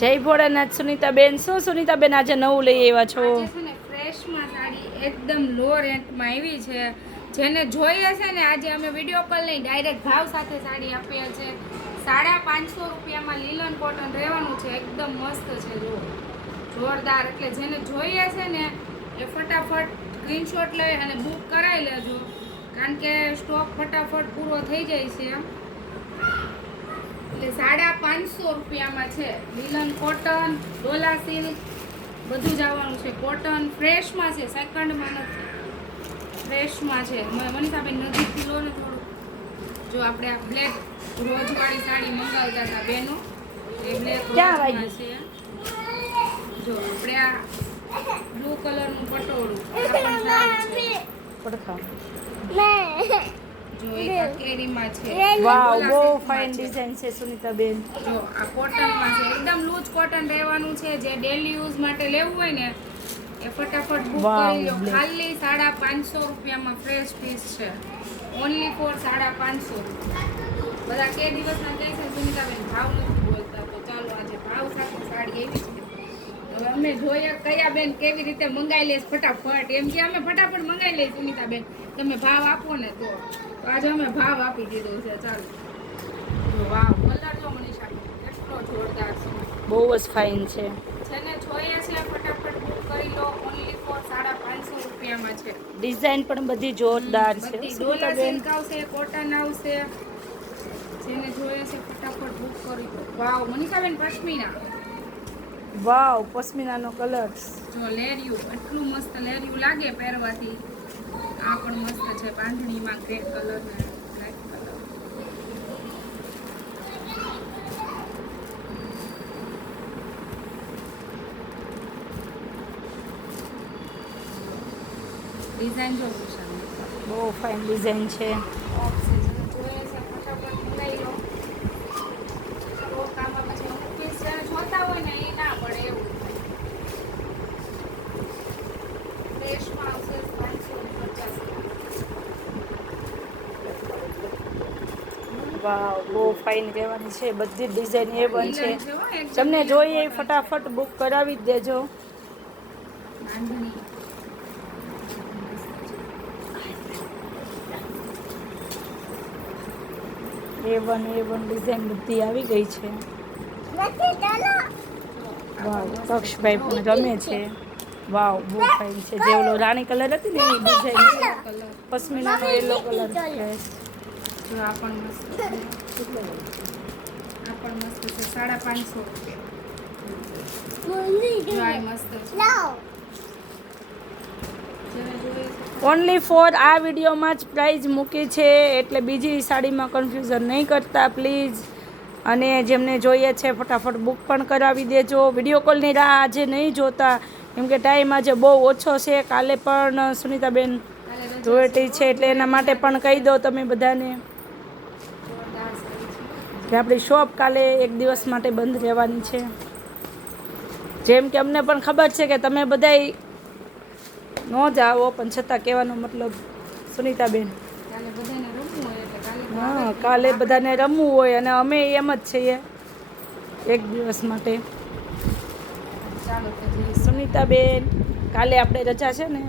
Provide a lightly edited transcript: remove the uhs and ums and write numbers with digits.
જય ભોળાનાથ સુનીતાબેન. શું સુનીતાબેન આજે નવું લઈ આવ્યા છો? આજે છે ને ફ્રેશમાં સાડી એકદમ લો રેન્ટમાં આવી છે. જેને જોઈએ છે ને આજે અમે વિડીયો કોલ નહીં ડાયરેક્ટ ભાવ સાથે સાડી આપીએ છે. 550 રૂપિયામાં લીલન કોટન રહેવાનું છે. એકદમ મસ્ત છે, જો જોરદાર. એટલે જેને જોઈએ છે ને એ ફટાફટ સ્ક્રીનશોટ લઈ અને બુક કરાવી લેજો, કારણ કે સ્ટોક ફટાફટ પૂરો થઈ જાય છે. એટલે 550 રૂપિયામાં છે. લીલન કોટન, ડોલા સિલ્ક બધું જ આવવાનું છે. કોટન ફ્રેશમાં છે, સેકન્ડમાં નથી, ફ્રેશમાં છે. મનીષાબેન નજીકથી લો ને થોડું. જો આપણે આ બ્લેક રોજવાળી સાડી મંગાવતા હતા બેનો, એ બ્લેક રોજમાં છે. જો આપણે આ બ્લુ કલરનું પટોળું જો એક આ કેરીમાં છે. વાવ, બહુ ફાઇન ડિઝાઇન છે સુનીતાબેન. જો આ કોટનમાં છે, એકદમ લૂઝ કોટન રહેવાનું છે. જે ડેલી યુઝ માટે લેવું હોય ને એ ફટાફટ બુક કરી લો. ખાલી 550 રૂપિયામાં ફ્રેશ પીસ છે. ઓનલી ફોર 550 રૂપિયા. બધા કે દિવસના કહે છે સુનીતાબેન ભાવ નથી બોલતા, તો ચાલો આજે ભાવ સાથે સાડી આવી છે. હવે અમે જોઈએ કયા બેન કેવી રીતે મંગાવી લેશ ફટાફટ. એમ કે અમે ફટાફટ મંગાવી લઈએ સુનીતાબેન, તમે ભાવ આપો ને તો આજે અમે ભાવ આપી દીધો છે. ચાલો જો વાવ, કલર જો મનીષા કેટલો જોરદાર છે, બહુ જ ફાઇન છે. જેને જોઈએ છે ફટાફટ બુક કરી લો. ઓનલી ફોર 550 રૂપિયામાં છે. ડિઝાઇન પણ બધી જોરદાર છે બધી ડોલા સુનીતાબેન. સિલ્ક આવશે, કોટન આવશે. જેને જોઈએ છે ફટાફટ બુક કરી લો. વાવ મનીષાબેન, પશ્મિના. વાવ, પશ્મિનાનો કલર. જો લેરિયું એટલું મસ્ત લેરિયું લાગે પહેરવાથી. આ પણ મસ્ત છે, બાંધણીમાં ગ્રે કલર ને બ્લેક કલર. ડિઝાઇન જો બહુ ફાઇન ડિઝાઇન છે. જોઈએ છે ફટાફટ મંગાવી લો. તો કામમાં પછી અમુક પીસ જ્યારે જોતા હોય ને એ ના પડે એવું થાય. ફ્રેશમાં આવશે 550. વાવ, બહુ ફાઇન રહેવાની છે. બધી ડિઝાઇન એ પણ છે. તમને જોઈએ એ ફટાફટ બુક કરાવી જ દેજો. બાંધણી A1 ડિઝાઇન બધી આવી ગઈ છે. વાવ, તક્ષભાઈ પણ ગમે છે. વાવ, બહુ ફાઇન છે. જે ઓલો રાણી કલર હતી ને એની ડિઝાઇન છે. કલર. પશ્મિનાનો યલો કલર છે. જો આ પણ મસ્ત છે. આ પણ મસ્ત છે. 550 રૂપિયા. જો આ મસ્ત છે. જેને જોઈએ છે ઓનલી ફોર આ વિડીયોમાં જ પ્રાઇઝ મૂકી છે, એટલે બીજી સાડીમાં કન્ફ્યુઝન નહીં કરતા પ્લીઝ. અને જેમને જોઈએ છે ફટાફટ બુક પણ કરાવી દેજો. વિડીયો કોલની રાહ આજે નહીં જોતા, કેમ કે ટાઈમ આજે બહુ ઓછો છે. કાલે પણ સુનીતાબેન ધૂળેટી છે, એટલે એના માટે પણ કહી દો તમે બધાને જોરદાર સાડી છે. કે આપણી શોપ કાલે એક દિવસ માટે બંધ રહેવાની છે. જેમ કે અમને પણ ખબર છે કે તમે બધાય ન જાઓ, પણ છતાં કહેવાનો મતલબ સુનીતાબેન, કાલે બધાને રમવું હોય એટલે કાલે હા, કાલે બધાને રમવું હોય અને અમે એમ જ છીએ એક દિવસ માટે. ચાલો તો જઈએ. સુનીતાબેન, કાલે આપણે રજા છે ને?